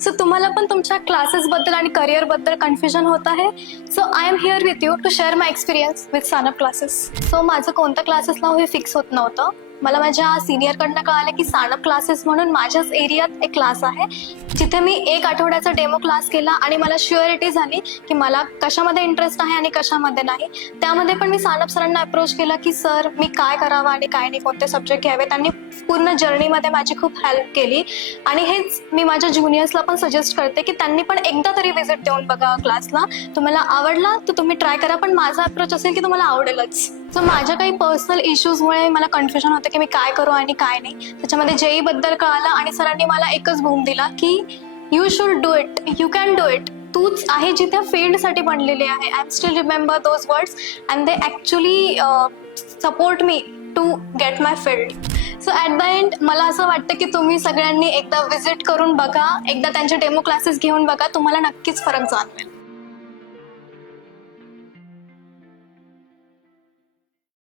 So तुम्हाला पण तुमच्या क्लासेसबद्दल आणि करिअरबद्दल कन्फ्युजन होत आहे. So I am here with you to share my experience with Sanap classes. So माझं कोणत्या क्लासेस लावू हे फिक्स होत नव्हतं. मला माझ्या सिनियरकडनं कळालं की सानप क्लासेस म्हणून माझ्याच एरियात एक क्लास आहे, जिथे मी 1 आठवड्याचा डेमो क्लास केला आणि मला शुअरिटी झाली की मला कशामध्ये इंटरेस्ट आहे आणि कशामध्ये नाही. त्यामध्ये पण मी सानप सरांना अप्रोच केला की सर मी काय करावं आणि काय नाही, कोणते सब्जेक्ट घ्यावे. त्यांनी पूर्ण जर्नीमध्ये माझी खूप हेल्प केली आणि हेच मी माझ्या ज्युनियर्सला पण सजेस्ट करते की त्यांनी पण एकदा तरी व्हिजिट देऊन बघा क्लासला. तुम्हाला आवडला तर तुम्ही ट्राय करा, पण माझा अप्रोच असेल की तुम्हाला आवडेलच. सो माझ्या काही पर्सनल इश्यूजमुळे मला कन्फ्युजन होतं की मी काय करू आणि काय नाही. त्याच्यामध्ये जेई बद्दल कळालं आणि सरांनी मला एकच बूम दिला की you should do it, you can do it. तूच आहे जी त्या फील्डसाठी बनलेली आहे. I am still remember those words and they actually support me to get my field. So at the end मला असं वाटतं की तुम्ही सगळ्यांनी एकदा व्हिजिट करून बघा, एकदा त्यांचे डेमो क्लासेस घेऊन बघा, तुम्हाला नक्कीच फरक जाणवेल.